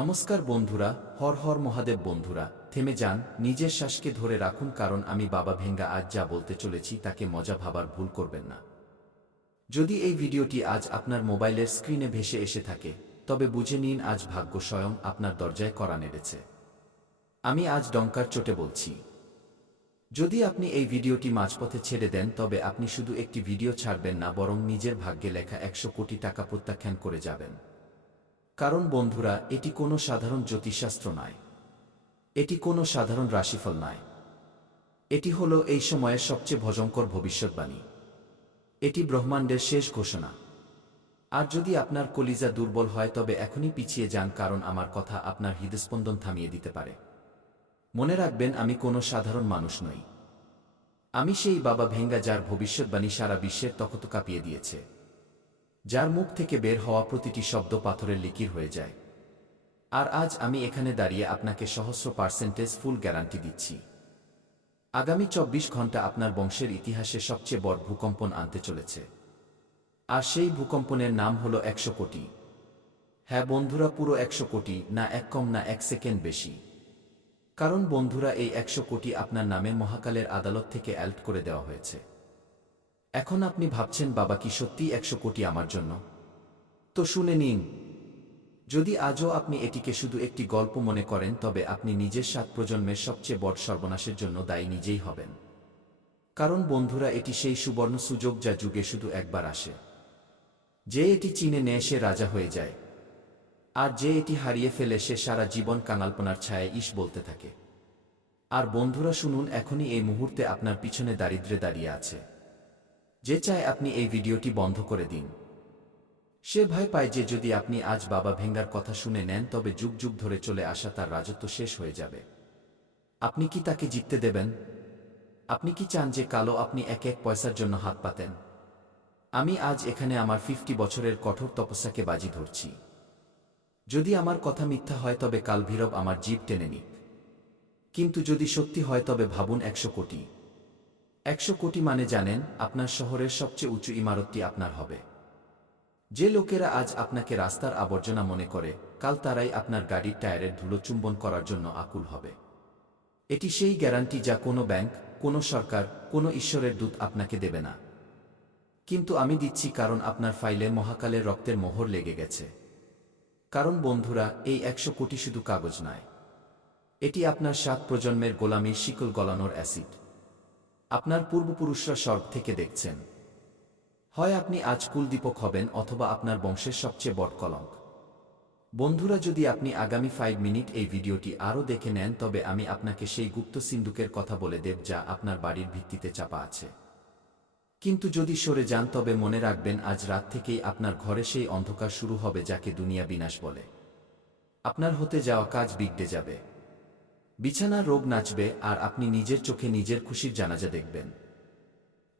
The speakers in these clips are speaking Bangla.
নমস্কার বন্ধুরা, হর হর মহাদেব বন্ধুরা, থেমে যান, নিজের শ্বাসকে ধরে রাখুন, কারণ আমি বাবা ভেঙ্গা আজ যা বলতে চলেছি তাকে মজা ভাবার ভুল করবেন না। যদি এই ভিডিওটি আজ আপনার মোবাইলের স্ক্রিনে ভেসে এসে থাকে, তবে বুঝে নিন আজ ভাগ্য স্বয়ং আপনার দরজায় কড়া নেড়েছে। আমি আজ ডঙ্কার চোটে বলছি। যদি আপনি এই ভিডিওটি মাঝপথে ছেড়ে দেন, তবে আপনি শুধু একটি ভিডিও ছাড়বেন না, বরং নিজের ভাগ্যে লেখা 100 কোটি টাকা প্রত্যাখ্যান করে যাবেন। কারণ বন্ধুরা, এটি কোনো সাধারণ জ্যোতিষশাস্ত্র নয়, এটি কোনো সাধারণ রাশিফল নয়, এটি হলো এই সময়ের সবচেয়ে ভয়ঙ্কর ভবিষ্যৎবাণী। এটি ব্রহ্মাণ্ডের শেষ ঘোষণা। আর যদি আপনার কলিজা দুর্বল হয়, তবে এখনই পিছিয়ে যান, কারণ আমার কথা আপনার হৃদস্পন্দন থামিয়ে দিতে পারে। মনে রাখবেন, আমি কোনো সাধারণ মানুষ নই। আমি সেই বাবা ভেঙ্গা, যার ভবিষ্যৎবাণী সারা বিশ্বের তখত কাঁপিয়ে দিয়েছে, যার মুখ থেকে বের হওয়া প্রতিটি শব্দ পাথরের লিকির হয়ে যায়। আর আজ আমি এখানে দাঁড়িয়ে আপনাকে 100% ফুল গ্যারান্টি দিচ্ছি, আগামী 24 ঘন্টা আপনার বংশের ইতিহাসে সবচেয়ে বড় ভূকম্পন আনতে চলেছে। আর সেই ভূকম্পনের নাম হলো 100 কোটি। হ্যাঁ বন্ধুরা, পুরো 100 কোটি, না এক কম না এক সেকেন্ড বেশি। কারণ বন্ধুরা, এই 100 কোটি আপনার নামে মহাকালের আদালত থেকে অ্যাল্ট করে দেওয়া হয়েছে। এখন আপনি ভাবছেন, বাবা কি সত্যি 100 কোটি আমার জন্য? তো শুনে নিন। যদি আজও আপনি এটিকে শুধু একটি গল্প মনে করেন, তবে আপনি নিজের 7 প্রজন্মের সবচেয়ে বড় সর্বনাশের জন্য দায়ী নিজেই হবেন। কারণ বন্ধুরা, এটি সেই সুবর্ণ সুযোগ যা যুগে শুধু একবার আসে। যে এটি চিনে নেয় সে রাজা হয়ে যায়, আর যে এটি হারিয়ে ফেলে সে সারা জীবন কাঙালপনার ছায়ায় ইস বলতে থাকে। আর বন্ধুরা শুনুন, এখনই এই মুহূর্তে আপনার পিছনে দারিদ্র্যে দাঁড়িয়ে আছে, যে চায় আপনি এই ভিডিওটি বন্ধ করে দিন। সে ভয় পায় যে যদি আপনি আজ বাবা ভেঙ্গার কথা শুনে নেন, তবে যুগ যুগ ধরে চলে আসা তার রাজত্ব শেষ হয়ে যাবে। আপনি কি তাকে জিততে দেবেন? আপনি কি চান যে কালো আপনি এক এক পয়সার জন্য হাত পাতেন? আমি আজ এখানে আমার 50 বছরের কঠোর তপস্যাকে বাজি ধরছি। যদি আমার কথা মিথ্যা হয়, তবে কাল ভৈরব আমার জীব টেনে নিক। কিন্তু যদি সত্যি হয়, তবে ভাবুন, 100 কোটি। 100 কোটি মানে জানেন, আপনার শহরের সবচেয়ে উঁচু ইমারতটি আপনার হবে। যে লোকেরা আজ আপনাকে রাস্তার আবর্জনা মনে করে, কাল তারাই আপনার গাড়ির টায়ারের ধুলো চুম্বন করার জন্য আকুল হবে। এটি সেই গ্যারান্টি যা কোনো ব্যাংক, কোনো সরকার, কোনো ঈশ্বরের দূত আপনাকে দেবে না। কিন্তু আমি দিচ্ছি, কারণ আপনার ফাইলে মহাকালের রক্তের মোহর লেগে গেছে। কারণ বন্ধুরা, এই 100 কোটি শুধু কাগজ নয়, এটি আপনার 7 প্রজন্মের গোলামীর শিকল গলানোর অ্যাসিড। আপনার পূর্বপুরুষরা স্বর্গ থেকে দেখছেন। হয় আপনি আজ কুলদীপক হবেন, অথবা আপনার বংশের সবচেয়ে বড় কলঙ্ক। বন্ধুরা, যদি আপনি আগামী 5 মিনিট এই ভিডিওটি আরও দেখে নেন, তবে আমি আপনাকে সেই গুপ্ত সিন্ধুকের কথা বলে দেব, যা আপনার বাড়ির ভিত্তিতে চাপা আছে। কিন্তু যদি সরে যান, তবে মনে রাখবেন, আজ রাত থেকেই আপনার ঘরে সেই অন্ধকার শুরু হবে যাকে দুনিয়া বিনাশ বলে। আপনার হতে যাওয়া কাজ বিগড়ে যাবে, বিছানার রোগ নাচবে, আর আপনি নিজের চোখে নিজের খুশির জানাজা দেখবেন।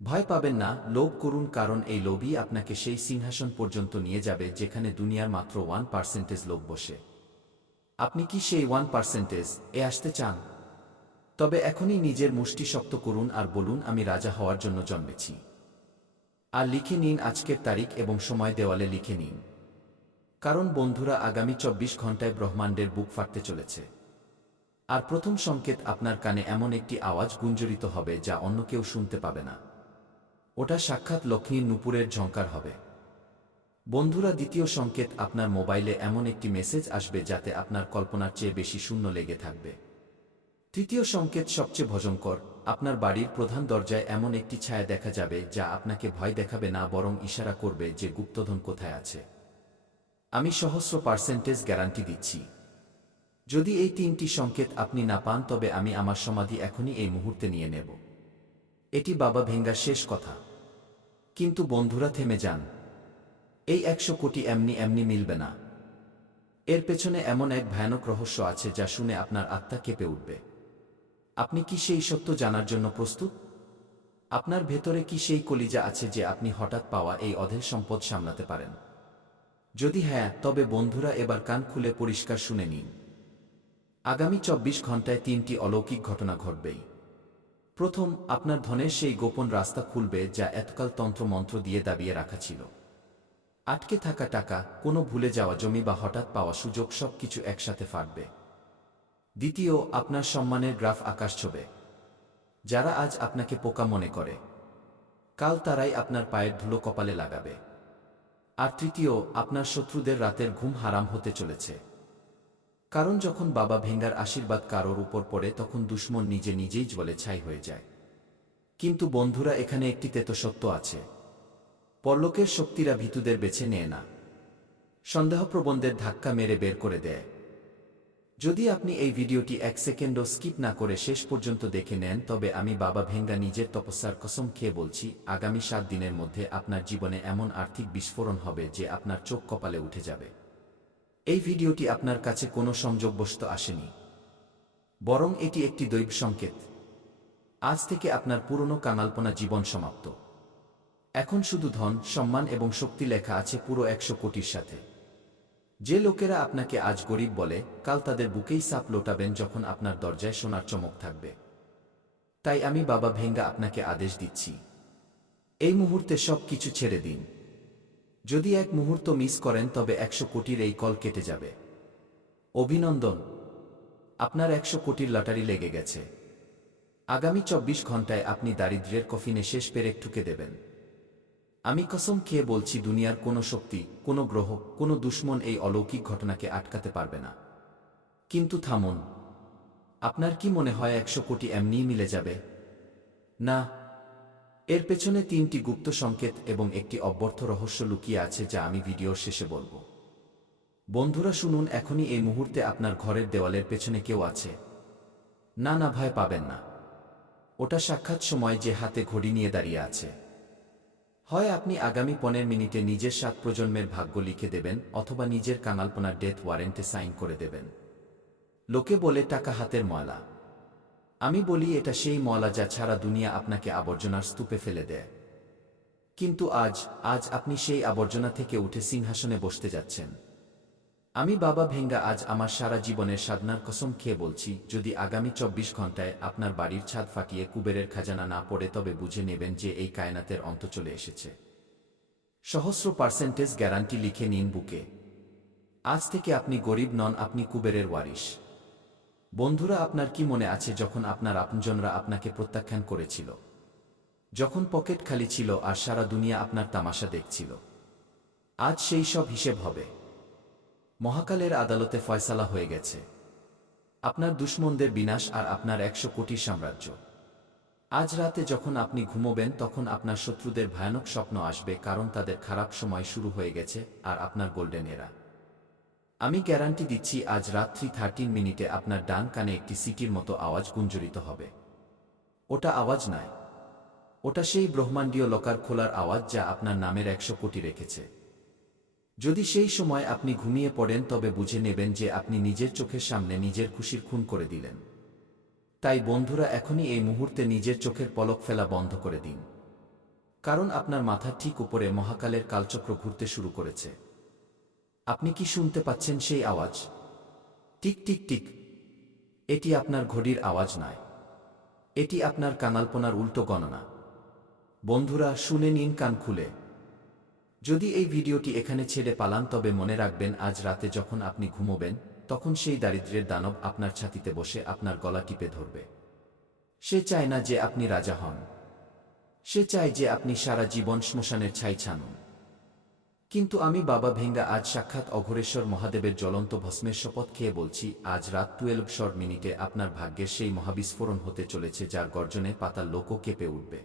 ভয় পাবেন না, লোভ করুন, কারণ এই লোভই আপনাকে সেই সিংহাসন পর্যন্ত নিয়ে যাবে যেখানে দুনিয়ার মাত্র 1% লোক বসে। আপনি কি সেই 1% এ আসতে চান? তবে এখনই নিজের মুষ্টি শক্ত করুন আর বলুন, আমি রাজা হওয়ার জন্য জন্মেছি। আর লিখে নিন আজকের তারিখ এবং সময়, দেওয়ালে লিখে নিন। কারণ বন্ধুরা, আগামী 24 ঘন্টায় ব্রহ্মাণ্ডের বুক ফাটতে চলেছে। আর প্রথম সংকেত, আপনার কানে এমন একটি আওয়াজ গুঞ্জরিত হবে যা অন্য কেউ শুনতে পাবে না। ওটা সাক্ষাৎ লক্ষ্মীর নূপুরের ঝঙ্কার হবে। বন্ধুরা, দ্বিতীয় সংকেত, আপনার মোবাইলে এমন একটি মেসেজ আসবে যাতে আপনার কল্পনার চেয়ে বেশি শূন্য লেগে থাকবে। তৃতীয় সংকেত সবচেয়ে ভয়ঙ্কর, আপনার বাড়ির প্রধান দরজায় এমন একটি ছায়া দেখা যাবে যা আপনাকে ভয় দেখাবে না, বরং ইশারা করবে যে গুপ্তধন কোথায় আছে। আমি 100% গ্যারান্টি দিচ্ছি। যদি এই 3টি সংকেত আপনি না পান, তবে আমি আমার সমাধি এখনই এই মুহূর্তে নিয়ে নেব। এটি বাবা ভেঙ্গার শেষ কথা। কিন্তু বন্ধুরা, থেমে যান। এই 100 কোটি এমনি এমনি মিলবে না। এর পেছনে এমন এক ভয়ানক রহস্য আছে যা শুনে আপনার আত্মা কেঁপে উঠবে। আপনি কি সেই সত্য জানার জন্য প্রস্তুত? আপনার ভেতরে কি সেই কলিজা আছে যে আপনি হঠাৎ পাওয়া এই অধের সম্পদ সামলাতে পারেন? যদি হ্যাঁ, তবে বন্ধুরা, এবার কান খুলে পরিষ্কার শুনে নিন। আগামী 24 ঘন্টায় 3টি অলৌকিক ঘটনা ঘটবেই। প্রথম, আপনার ধনের সেই গোপন রাস্তা খুলবে যা এতকাল তন্ত্রমন্ত্র দিয়ে দাবিয়ে রাখা ছিল। আটকে থাকা টাকা, কোনো ভুলে যাওয়া জমি বা হঠাৎ পাওয়া সুযোগ সবকিছু একসাথে ফাটবে। দ্বিতীয়, আপনার সম্মানের গ্রাফ আকাশ ছোঁবে। যারা আজ আপনাকে পোকা মনে করে, কাল তারাই আপনার পায়ের ধুলো কপালে লাগাবে। আর তৃতীয়, আপনার শত্রুদের রাতের ঘুম হারাম হতে চলেছে। কারণ যখন বাবা ভেঙ্গার আশীর্বাদ কারোর উপর পড়ে তখন দুশ্মন নিজে নিজেই জ্বলে ছাই হয়ে যায়। কিন্তু বন্ধুরা, এখানে একটি তেতো সত্য আছে। পরলোকের শক্তিরা ভীতুদের বেছে নেয় না, সন্দেহপ্রবণদের ধাক্কা মেরে বের করে দেয়। যদি আপনি এই ভিডিওটি 1 সেকেন্ডও স্কিপ না করে শেষ পর্যন্ত দেখে নেন, তবে আমি বাবা ভেঙ্গা নিজের তপস্যার কসম খেয়ে বলছি, আগামী 7 দিনের মধ্যে আপনার জীবনে এমন আর্থিক বিস্ফোরণ হবে যে আপনার চোখ কপালে উঠে যাবে। এই ভিডিওটি আপনার কাছে কোনো সংযোগবশত আসেনি, বরং এটি একটি দৈব সংকেত। আজ থেকে আপনার পুরনো কাঙালপনা জীবন সমাপ্ত। এখন শুধু ধন, সম্মান এবং শক্তি লেখা আছে পুরো 100 কোটির সাথে। যে লোকেরা আপনাকে আজ গরিব বলে, কাল তাদের বুকেই সাপ লোটাবেন যখন আপনার দরজায় সোনার চমক থাকবে। তাই আমি বাবা ভেঙ্গা আপনাকে আদেশ দিচ্ছি, এই মুহূর্তে সব কিছু ছেড়ে দিন। যদি এক মুহূর্ত মিস করেন তবে 100 কোটির এই কল কেটে যাবে। অভিনন্দন, আপনার 100 কোটির লটারি লেগে গেছে। আগামী 24 ঘন্টায় আপনি দারিদ্র্যের কফিনে শেষ পেরেক ঠুকে দেবেন। আমি কসম খেয়ে বলছি, দুনিয়ার কোনো শক্তি, কোনো গ্রহ, কোনো দুশ্মন এই অলৌকিক ঘটনাকে আটকাতে পারবে না। কিন্তু থামুন, আপনার কি মনে হয় 100 কোটি এমনিই মিলে যাবে? না, এর পেছনে 3টি গুপ্ত সংকেত এবং একটি অব্যর্থ রহস্য লুকিয়ে আছে যা আমি ভিডিওর শেষে বলবো। বন্ধুরা শুনুন, এখনই এই মুহূর্তে আপনার ঘরের দেওয়ালের পেছনে কেউ আছে। না না, ভয় পাবেন না। ওটা সাক্ষাৎ সময় যে হাতে ঘড়ি নিয়ে দাঁড়িয়ে আছে। হয় আপনি আগামী 15 মিনিটে নিজের 7 প্রজন্মের ভাগ্য লিখে দেবেন, অথবা নিজের কাঙালপনার ডেথ ওয়ারেন্টে সাইন করে দেবেন। লোকে বলে টাকা হাতের ময়লা। আমি বলি এটা সেই ময়লা যা ছাড়া দুনিয়া আপনাকে আবর্জনার স্তূপে ফেলে দেয়। কিন্তু আজ আপনি সেই আবর্জনা থেকে উঠে সিংহাসনে বসতে যাচ্ছেন। আমি বাবা ভেঙ্গা আজ আমার সারা জীবনের সাধনার কসম খেয়ে বলছি, যদি আগামী 24 ঘন্টায় আপনার বাড়ির ছাদ ফাটিয়ে কুবেরের খাজানা না পড়ে, তবে বুঝে নেবেন যে এই কায়নাতের অন্ত চলে এসেছে। সহস্র% গ্যারান্টি লিখে নিন বুকে। আজ থেকে আপনি গরিব নন, আপনি কুবেরের ওয়ারিশ। বন্ধুরা, আপনার কি মনে আছে যখন আপনার আপনজনরা আপনাকে প্রত্যাখ্যান করেছিল? যখন পকেট খালি ছিল আর সারা দুনিয়া আপনার তামাশা দেখছিল? আজ সেই সব হিসেব হবে। মহাকালের আদালতে ফয়সালা হয়ে গেছে। আপনার দুশ্মনদের বিনাশ আর আপনার 100 কোটির সাম্রাজ্য। আজ রাতে যখন আপনি ঘুমোবেন তখন আপনার শত্রুদের ভয়ানক স্বপ্ন আসবে, কারণ তাদের খারাপ সময় শুরু হয়ে গেছে আর আপনার গোল্ডেন এরা। আমি গ্যারান্টি দিচ্ছি, আজ রাত্রি 13 মিনিটে আপনার ডান কানে একটি সিটির মতো আওয়াজ গুঞ্জরিত হবে। ওটা আওয়াজ নয়, ওটা সেই ব্রহ্মাণ্ডীয় লকার খোলার আওয়াজ যা আপনার নামের 100 কোটি রেখেছে। যদি সেই সময় আপনি ঘুমিয়ে পড়েন তবে বুঝে নেবেন যে আপনি নিজের চোখের সামনে নিজের খুশির খুন করে দিলেন। তাই বন্ধুরা, এখনই এই মুহূর্তে নিজের চোখের পলক ফেলা বন্ধ করে দিন, কারণ আপনার মাথার ঠিক উপরে মহাকালের কালচক্র ঘুরতে শুরু করেছে। আপনি কি শুনতে পাচ্ছেন সেই আওয়াজ? Tick tick tick. এটি আপনার ঘড়ির আওয়াজ নয়, এটি আপনার কাঙালপনার উল্টো গণনা। বন্ধুরা শুনে নিন কান খুলে। যদি এই ভিডিওটি এখানে ছেড়ে পালান তবে মনে রাখবেন, আজ রাতে যখন আপনি ঘুমোবেন তখন সেই দারিদ্র্যের দানব আপনার ছাতিতে বসে আপনার গলা টিপে ধরবে। সে চায় না যে আপনি রাজা হন, সে চায় যে আপনি সারা জীবন শ্মশানের ছাই ছানুন। কিন্তু আমি বাবা ভেঙ্গা আজ সাক্ষাৎ অঘোরেশ্বর মহাদেবের জ্বলন্ত ভস্মের শপথ খেয়ে বলছি, আজ রাত 12 মিনিটে আপনার ভাগ্যের সেই মহাবিস্ফোরণ হতে চলেছে যার গর্জনে পাতাল লোকও কেঁপে উঠবে।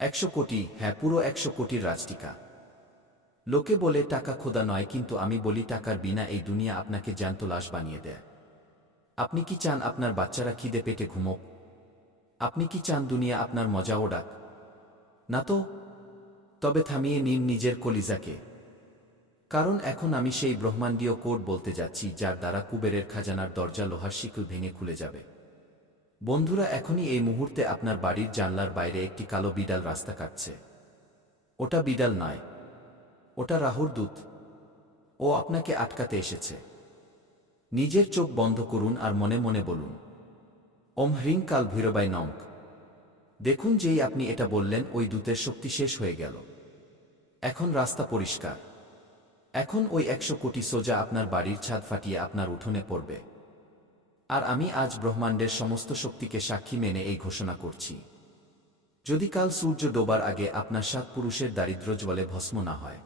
100 কোটি, হ্যাঁ পুরো 100 কোটির রাজটিকা। লোকে বলে টাকা খোদা নয়, কিন্তু আমি বলি টাকার বিনা এই দুনিয়া আপনাকে জ্যান্ত লাশ বানিয়ে দেয়। আপনি কি চান আপনার বাচ্চারা খিদে পেটে ঘুমোক? আপনি কি চান দুনিয়া আপনার মজা ওড়াক? না তো। তবে থামিয়ে নিন নিজের কলিজাকে, কারণ এখন আমি সেই ব্রহ্মাণ্ডীয় কোড বলতে যাচ্ছি যার দ্বারা কুবেরের খাজানার দরজা লোহার শিকল ভেঙে খুলে যাবে। বন্ধুরা, এখনই এই মুহূর্তে আপনার বাড়ির জানলার বাইরে একটি কালো বিড়াল রাস্তা কাটছে। ওটা বিড়াল নয়, ওটা রাহুর দূত। ও আপনাকে আটকাতে এসেছে। নিজের চোখ বন্ধ করুন আর মনে মনে বলুন, ওম হ্রিং কাল ভৈরবাই নমঃ। দেখুন, যেই আপনি এটা বললেন ওই দূতের শক্তি শেষ হয়ে গেল। এখন রাস্তা পরিষ্কার। এখন ওই 100 কোটি সোজা আপনার বাড়ির ছাদ ফাটিয়ে আপনার উঠোনে পড়বে। আর আমি আজ ব্রহ্মাণ্ডের সমস্ত শক্তিকে সাক্ষী মেনে এই ঘোষণা করছি, যদি কাল সূর্য ডোবার আগে আপনার 7 পুরুষের দারিদ্র্য জ্বলে ভস্ম না হয়,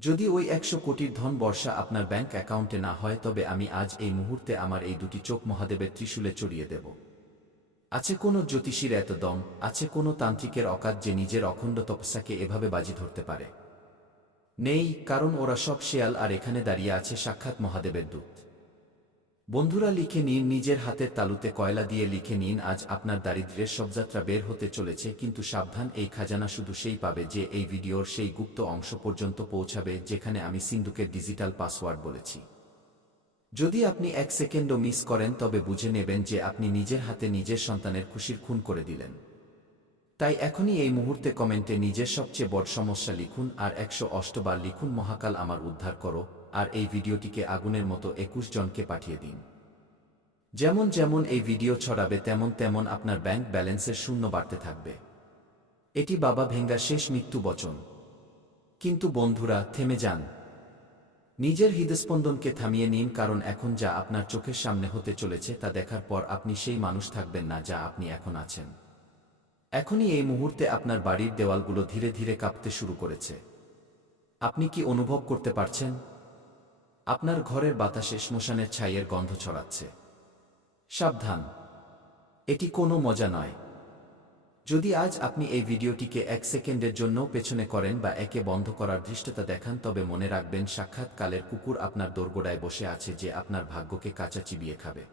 যদি ওই 100 কোটির ধন বর্ষা আপনার ব্যাংক অ্যাকাউন্টে না হয়, তবে আমি আজ এই মুহূর্তে আমার এই দুটি চোখ মহাদেবের ত্রিশূলে চড়িয়ে দেব। আছে কোনো জ্যোতিষীর এত দম, আছে কোনো তান্ত্রিকের অকাত যে নিজের অখণ্ড তপস্যাকে এভাবে বাজি ধরতে পারে? নেই, কারণ ওরা সব শেয়াল, আর এখানে দাঁড়িয়ে আছে সাক্ষাৎ মহাদেবের দূত। বন্ধুরা, লিখে নিন, নিজের হাতের তালুতে কয়লা দিয়ে লিখে নিন, আজ আপনার দারিদ্র্যের শবযাত্রা বের হতে চলেছে। কিন্তু সাবধান, এই খাজানা শুধু সেই পাবে যে এই ভিডিওর সেই গুপ্ত অংশ পর্যন্ত পৌঁছাবে যেখানে আমি সিন্ধুকের ডিজিটাল পাসওয়ার্ড বলেছি। যদি আপনি 1 সেকেন্ডও মিস করেন, তবে বুঝে নেবেন যে আপনি নিজের হাতে নিজের সন্তানের খুশির খুন করে দিলেন। তাই এখনই এই মুহূর্তে কমেন্টে নিজের সবচেয়ে বড় সমস্যা লিখুন, আর 108 বার লিখুন, মহাকাল আমার উদ্ধার করো। আর এই ভিডিওটিকে আগুনের মতো 21 জনকে পাঠিয়ে দিন। যেমন যেমন এই ভিডিও ছড়াবে, তেমন তেমন আপনার ব্যাংক ব্যালেন্সের শূন্য বাড়তে থাকবে। এটি বাবা ভেঙ্গার শেষ মৃত্যু বচন। কিন্তু বন্ধুরা, থেমে যান। নিজের হৃদস্পন্দনকে থামিয়ে নিন, কারণ এখন যা আপনার চোখের সামনে হতে চলেছে তা দেখার পর আপনি সেই মানুষ থাকবেন না যা আপনি এখন আছেন। এখনই এই মুহূর্তে আপনার বাড়ির দেওয়ালগুলো ধীরে ধীরে কাঁপতে শুরু করেছে। আপনি কি অনুভব করতে পারছেন? আপনার ঘরের বাতাসে শ্মশানের ছাইয়ের গন্ধ ছড়াচ্ছে। সাবধান, এটি কোনো মজা নয়। যদি আজ আপনি এই ভিডিওটিকে 1 সেকেন্ডের জন্য পেছনে করেন বা একে বন্ধ করার ধৃষ্টতা দেখান, তবে মনে রাখবেন সাক্ষাৎ কালের কুকুর আপনার দোরগোড়ায় বসে আছে, যে আপনার ভাগ্যকে কাঁচা চিবিয়ে খাবে।